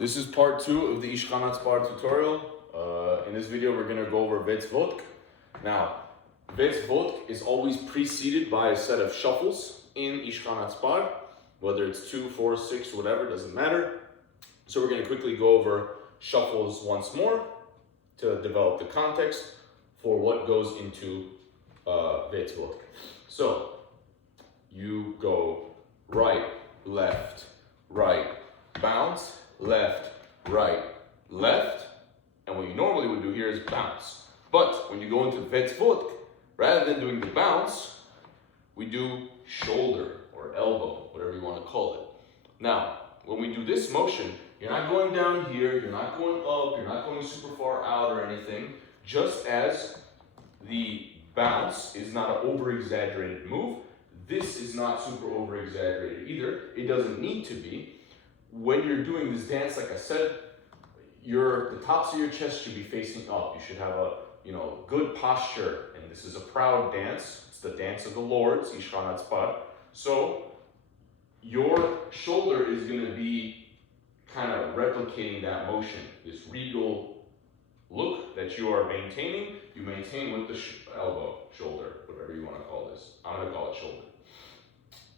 This is part 2 of the Ishkhanats bar tutorial. In this video, we're going to go over Votq. Now, Votq is always preceded by a set of shuffles in Ishkhanats bar, whether it's 2, 4, 6, whatever, doesn't matter. So we're going to quickly go over shuffles once more to develop the context for what goes into Votq. So you go right, left, bounce, left, right, left, and what you normally would do here is bounce. But when you go into Votq, rather than doing the bounce, we do shoulder or elbow, whatever you want to call it. Now, when we do this motion, you're not going down here, you're not going up, you're not going super far out or anything, just as the bounce is not an over-exaggerated move. This is not super over-exaggerated either. It doesn't need to be. When you're doing this dance, like I said, the tops of your chest should be facing up. You should have a good posture, and this is a proud dance. It's the dance of the lords, Ishkhanats bar. So your shoulder is going to be kind of replicating that motion, this regal look that you are maintaining. You maintain with the elbow, shoulder, whatever you want to call this. I'm going to call it shoulder.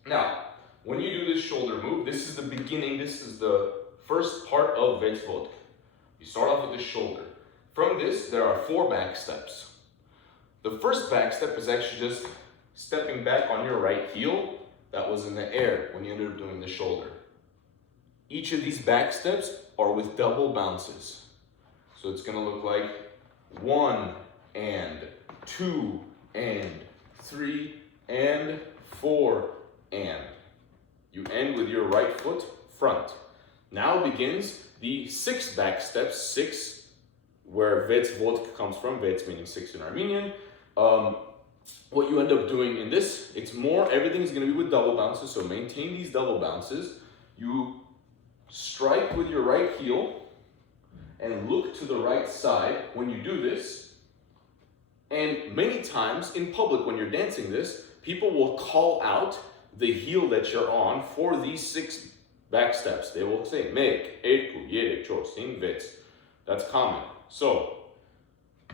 Now, when you do this shoulder move, this is the beginning, this is the first part of Votq. You start off with the shoulder. From this, there are 4 back steps. The first back step is actually just stepping back on your right heel. That was in the air when you ended up doing the shoulder. Each of these back steps are with double bounces. So it's going to look like 1 and 2 and 3 and 4 and. You end with your right foot front. Now begins the 6 back steps, 6 where Votq comes from, Vets meaning 6 in Armenian. What you end up doing in this, it's more, everything's going to be with double bounces, so maintain these double bounces. You strike with your right heel and look to the right side when you do this. And many times in public when you're dancing this, people will call out the heel that you're on for these 6 back steps. They will say mek, erku, yedek, chor, sin, vets. That's common. So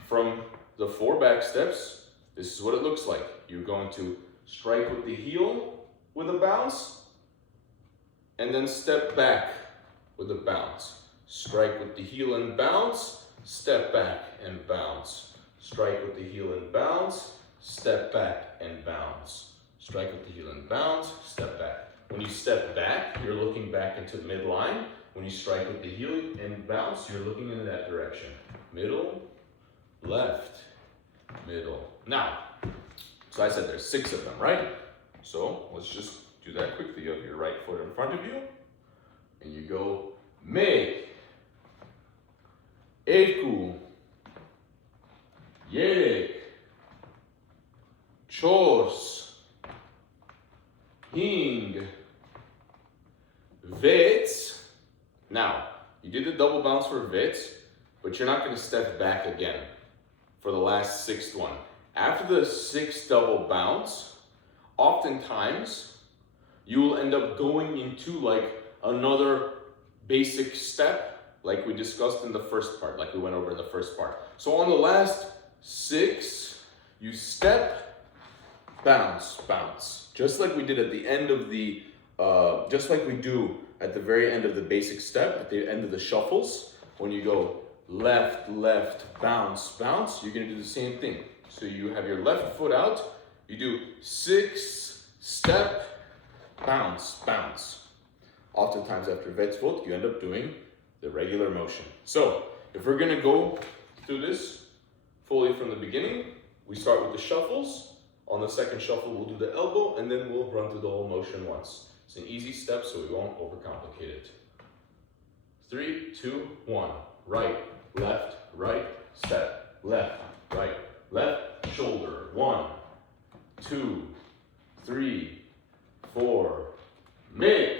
from the 4 back steps, this is what it looks like. You're going to strike with the heel with a bounce, and then step back with a bounce. Strike with the heel and bounce, step back and bounce. Strike with the heel and bounce, step back and bounce. Strike with the heel and bounce, step back. When you step back, you're looking back into midline. When you strike with the heel and bounce, you're looking in that direction. Middle, left, middle. Now, so I said there's 6 of them, right? So let's just do that quickly. You have your right foot in front of you, and you go mek, erku, yedek, chors, hing, vets. Now, you did the double bounce for vets, but you're not going to step back again for the last 6th one. After the 6th double bounce, oftentimes you will end up going into like another basic step, like we discussed in the first part, like we went over in the first part. So on the last 6, you step, bounce, bounce. Just like we did at the end of the, just like we do at the very end of the basic step, at the end of the shuffles, when you go left, left, bounce, bounce, you're going to do the same thing. So you have your left foot out, you do 6, step, bounce, bounce. Oftentimes after Votq, you end up doing the regular motion. So if we're going to go through this fully from the beginning, we start with the shuffles. On the 2nd shuffle, we'll do the elbow, and then we'll run through the whole motion once. It's an easy step, so we won't overcomplicate it. 3, 2, 1. Right, step, left, right, left, shoulder. 1, 2, 3, 4. Mek,